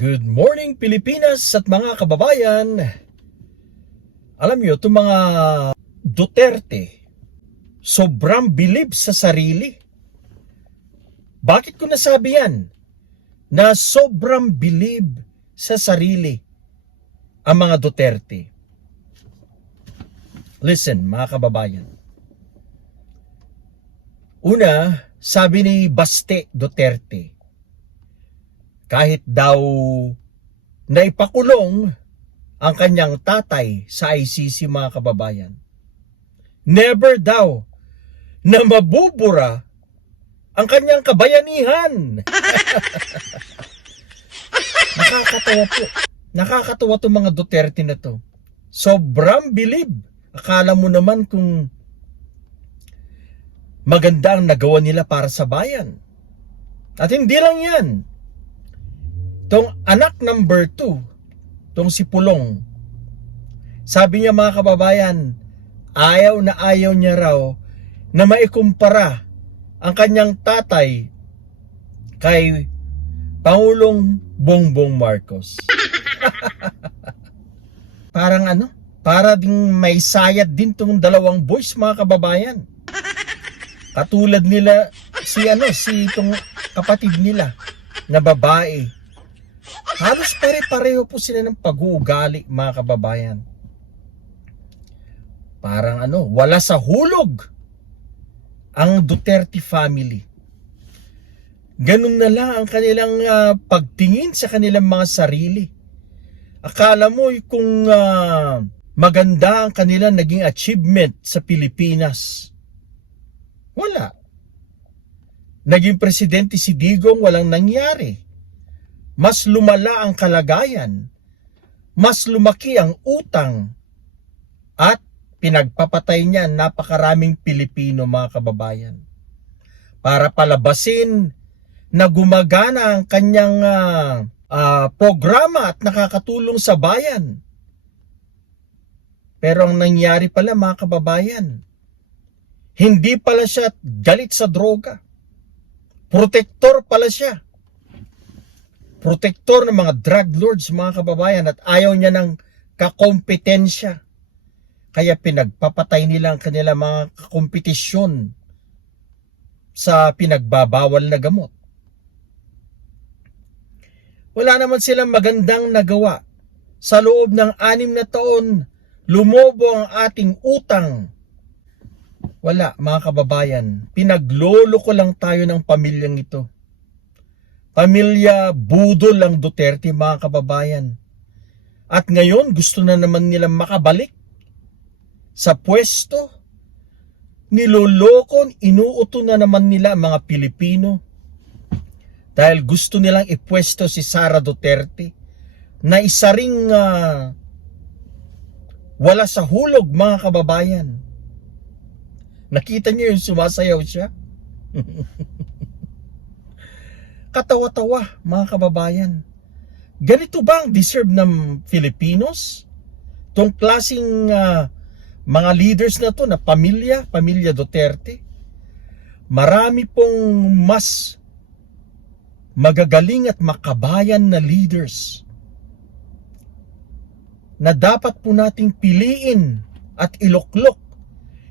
Good morning Pilipinas at mga kababayan. Alam nyo, itong mga Duterte, sobrang bilib sa sarili. Bakit ko nasabi yan? Na sobrang bilib sa sarili ang mga Duterte. Listen, mga kababayan. Una, sabi ni Baste Duterte, kahit daw naipakulong ang kanyang tatay sa ICC mga kababayan. Never daw na mabubura ang kanyang kabayanihan. Nakakatawa po. Nakakatawa to mga Duterte na to. Sobrang bilib. Akala mo naman kung maganda ang nagawa nila para sa bayan. At hindi lang yan. Tong anak number 2, tong si Pulong, sabi niya mga kababayan, ayaw na ayaw niya raw na maikumpara ang kanyang tatay kay Pangulong Bongbong Marcos. Parang ano? Para ding may sayad din tong dalawang boys mga kababayan. Katulad nila si ano, si itong kapatid nila na babae. Halos pare-pareho po sila ng pag-uugali mga kababayan. Parang ano, wala sa hulog ang Duterte family. Ganun na lang ang kanilang ah, pagtingin sa kanilang mga sarili. Akala mo kung ah, maganda ang kanilang naging achievement sa Pilipinas. Wala. Naging presidente si Digong, walang nangyari. Mas lumala ang kalagayan. Mas lumaki ang utang. At pinagpapatay niya napakaraming Pilipino mga kababayan. Para palabasin na gumagana ang kanyang ah, ah, programa at nakakatulong sa bayan. Pero ang nangyari pala mga kababayan, hindi pala siya galit sa droga. Protektor pala siya. Protektor ng mga drug lords mga kababayan at ayaw niya ng kakompetensya. Kaya pinagpapatay nila ang kanilang mga kompetisyon sa pinagbabawal na gamot. Wala naman silang magandang nagawa. Sa loob ng anim na taon, lumobo ang ating utang. Wala, mga kababayan. Pinaglolo ko lang tayo ng pamilyang ito. Pamilya budol ang Duterte, mga kababayan. At ngayon, gusto na naman nilang makabalik sa pwesto. Niloloko, inuuto na naman nila ang mga Pilipino dahil gusto nilang ipwesto si Sara Duterte na isa ring ah, wala sa hulog mga kababayan. Nakita niyo yung sumasayaw siya? Katawa-tawa mga kababayan. Ganito ba ang deserve ng Filipinos? Tong klasing ah, mga leaders na to na pamilya, pamilya Duterte. Marami pong mas magagaling at makabayan na leaders na dapat po nating piliin at iloklok.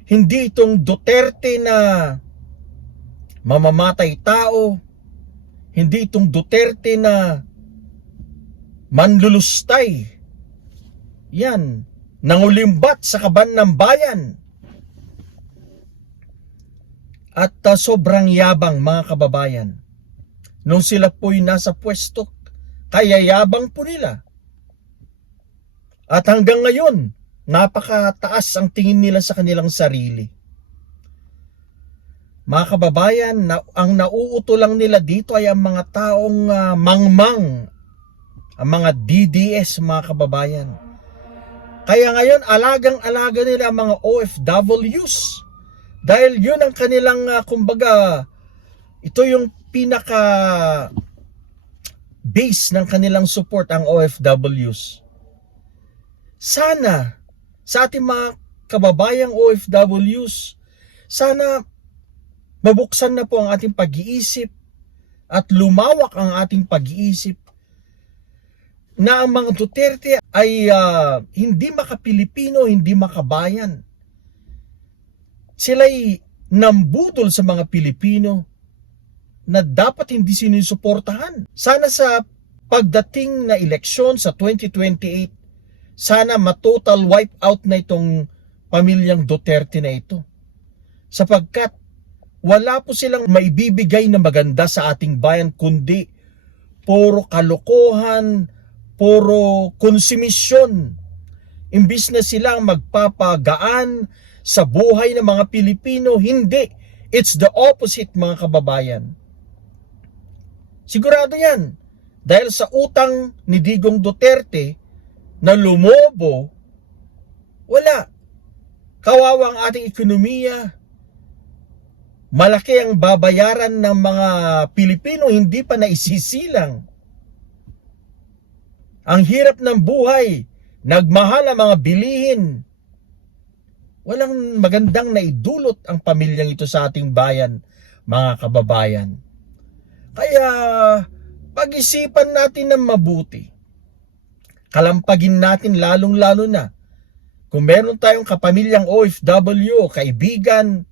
Hindi itong Duterte na mamamatay tao, hindi itong Duterte na manlulustay. Yan, nangulimbat sa kaban ng bayan. At uh, sobrang yabang mga kababayan nung sila po'y nasa pwesto. Kaya yabang po nila. At hanggang ngayon, napakataas ang tingin nila sa kanilang sarili. Mga kababayan, na, ang nauuto lang nila dito ay ang mga taong ah, mangmang, ang mga DDS mga kababayan. Kaya ngayon, alagang-alaga nila ang mga OFWs. Dahil yun ang kanilang, ah, kumbaga, ito yung pinaka base ng kanilang support ang OFWs. Sana sa ating mga kababayang OFWs, sana mabuksan na po ang ating pag-iisip at lumawak ang ating pag-iisip na ang mga Duterte ay ah, hindi makapilipino, hindi makabayan. Sila'y nambudol sa mga Pilipino na dapat hindi sinusuportahan. Sana sa pagdating na eleksyon sa 2028, sana matotal wipe out na itong pamilyang Duterte na ito. Sapagkat wala po silang maibibigay na maganda sa ating bayan kundi puro kalokohan, puro konsumisyon. Imbis na silang magpapagaan sa buhay ng mga Pilipino, hindi. It's the opposite mga kababayan. Sigurado yan. Dahil sa utang ni Digong Duterte na lumobo, wala. Kawawa ang ating ekonomiya. Malaki ang babayaran ng mga Pilipino hindi pa naisisilang. Ang hirap ng buhay, nagmahal ang mga bilihin. Walang magandang naidulot ang pamilyang ito sa ating bayan, mga kababayan. Kaya pag-isipan natin ng mabuti. Kalampagin natin lalong-lalo na kung meron tayong kapamilyang OFW, kaibigan,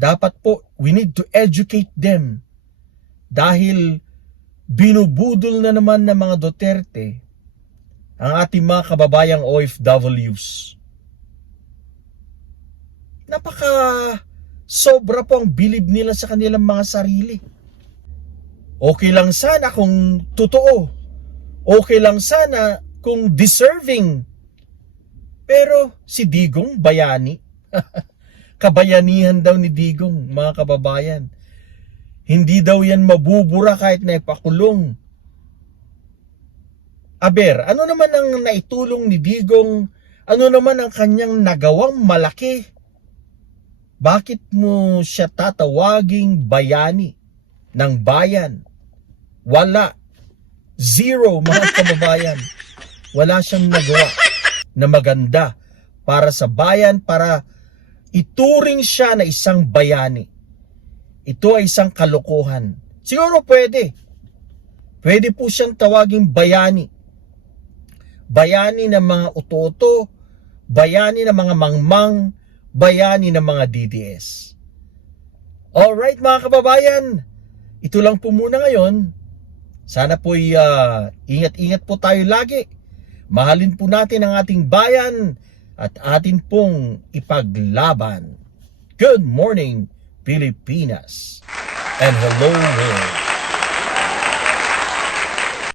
dapat po we need to educate them dahil binubudol na naman ng mga Duterte ang ating mga kababayang OFWs. Napaka sobra po ang bilib nila sa kanilang mga sarili. Okay lang sana kung totoo. Okay lang sana kung deserving. Pero si Digong bayani. Kabayanihan daw ni Digong, mga kababayan. Hindi daw yan mabubura kahit na ipakulong. Aber, ano naman ang naitulong ni Digong? Ano naman ang kanyang nagawang malaki? Bakit mo siya tatawaging bayani ng bayan? Wala. Zero, mga kababayan. Wala siyang nagawa na maganda para sa bayan, para ituring siya na isang bayani. Ito ay isang kalokohan. Siguro pwede. Pwede po siyang tawaging bayani. Bayani ng mga utoto, bayani ng mga mangmang, bayani ng mga DDS. Alright mga kababayan, ito lang po muna ngayon. Sana po'y ah, ingat-ingat po tayo lagi. Mahalin po natin ang ating bayan at atin pong ipaglaban. Good morning, Pilipinas. And hello world.